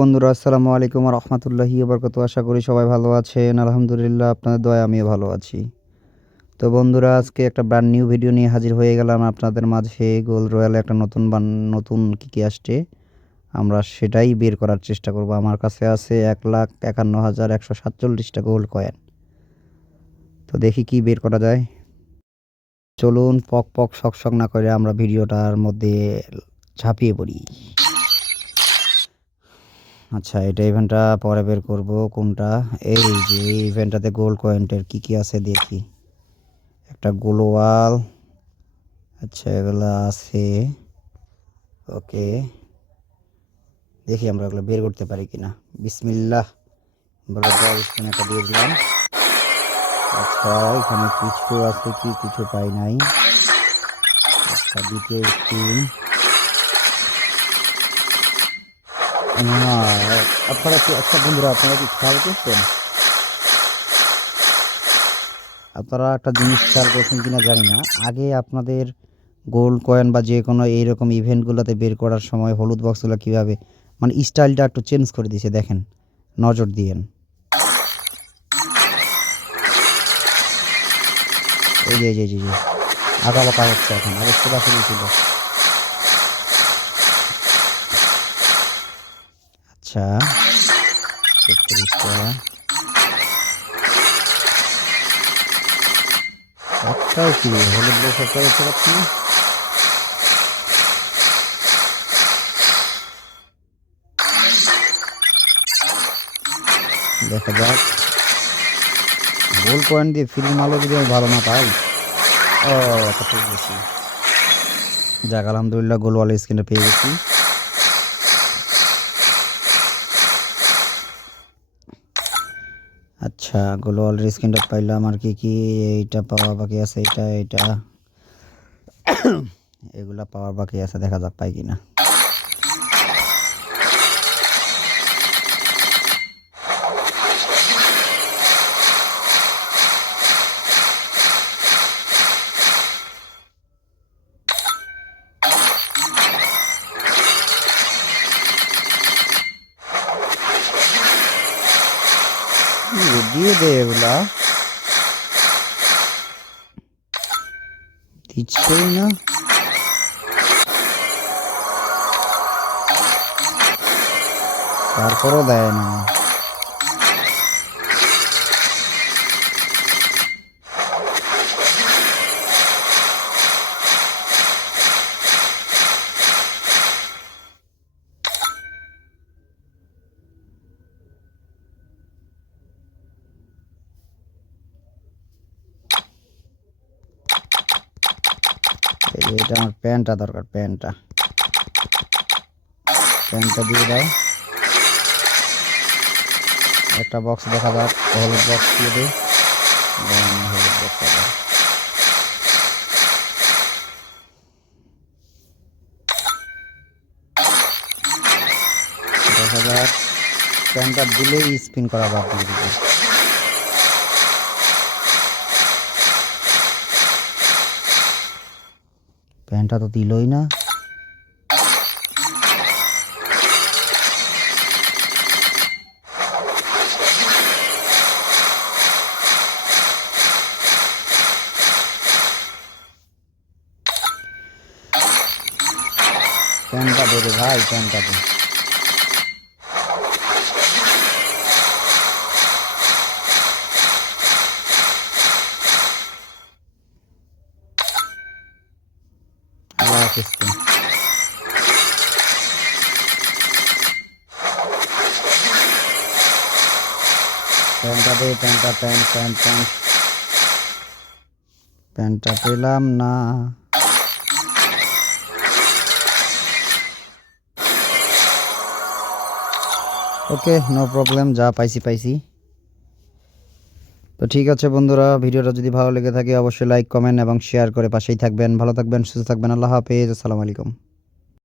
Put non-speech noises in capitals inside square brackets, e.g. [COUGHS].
বন্ধুরা, আসসালামু আলাইকুম রহমতুল্লাহি বরকত আশা করি সবাই ভালো আছেন। আলহামদুলিল্লাহ, আপনাদের দয়া আমিও ভালো আছি। তো বন্ধুরা, আজকে একটা ব্র্যান্ড নিউ ভিডিও নিয়ে হাজির হয়ে গেলাম। আপনাদের মাঝে গোল রয়্যালে একটা নতুন বান, নতুন কী কী আসছে, আমরা সেটাই বের করার চেষ্টা করব। আমার কাছে আছে এক লাখ একান্ন হাজার একশো সাতচল্লিশটা গোল্ড কয়েন তো দেখি কি বের করা যায়। চলুন, পক পক, শক শক না করে আমরা ভিডিওটার মধ্যে ঝাঁপিয়ে পড়ি। আচ্ছা এটা ইভেন্টটা পরে বের করব, কোনটা? এই যে, এই ইভেন্টটাতে গোল্ড কয়েন্টের কি কি আছে দেখি। একটা গোলওয়াল আচ্ছা এগুলো আছে। ওকে। দেখি আমরা এগুলো বের করতে পারি কিনা। বিসমিল্লাহ। বলে একটা দিয়ে দিলাম। আচ্ছা এখানে কিছু আছে কি? কিছু পাই নাই। আচ্ছা দ্বিতীয় হ্যাঁ, আপনারা কি আচ্ছা বন্ধুরা আপনারা কি খেয়াল করছেন? আপনারা একটা জিনিস খেয়াল করছেন কিনা জানি না। আগে আপনাদের গোল্ড কয়েন বা যে কোনো এইরকম ইভেন্টগুলোতে বের করার সময় হলুদ বক্সগুলো কীভাবে মানে স্টাইলটা একটু চেঞ্জ করে দিয়েছে দেখেন নজর দিয়েন। এই যে এই যে এই যে, আগা বাঁকা হচ্ছে এখন আগে সোজা ছিল। আচ্ছা তেত্রিশটা। একটাও কি? হলুদ বক্স একটা দেখতে পাচ্ছি না? দেখা যাক। গোল পয়েন্ট দিয়ে ফিল্ম আলো যদি আমি ভালো না পাই। ও ঠিক গেছি যাক, আলহামদুলিল্লাহ গোলওয়ালা স্ক্রিনটা পেয়ে গেছি। আচ্ছা গোলওয়াল স্ক্রিনটা পাইলাম আর কি কি? এইটা পাওয়া বাকি আছে এটা এটা [COUGHS] এগুলা পাওয়ার বাকি আছে, দেখা যাক পাই কিনা। দিয়ে দে এগুলা। দিচ্ছেই না। তারপরও দেয় না। এটা আমার প্যান্টটা দরকার প্যান্টটা প্যান্টটা দিয়ে দাও। একটা বক্স দেখা যাক, হলুদ বক্স দিয়ে দে দেন হলুদ দেখা যাক প্যান্টটা দিলেই স্পিন করা বাদ দিয়ে দিবে। প্যান্টটা তো দিলই না। প্যান্টটা দে ভাই প্যান্টটা দে। আল্লাহ হাফিজ তো। প্যান্টটা দে প্যান্টটা প্যান্ট প্যান্ট প্যান্ট প্যান্টটা পেলাম না ওকে নো প্রবলেম যা পাইছি পাইছি তো ঠিক আছে বন্ধুরা, ভিডিওটা যদি ভালো লেগে থাকে অবশ্যই লাইক কমেন্ট এবং শেয়ার করে পাশেই থাকবেন। ভালো থাকবেন, সুস্থ থাকবেন, আল্লাহ হাফেজ, আসসালামু আলাইকুম।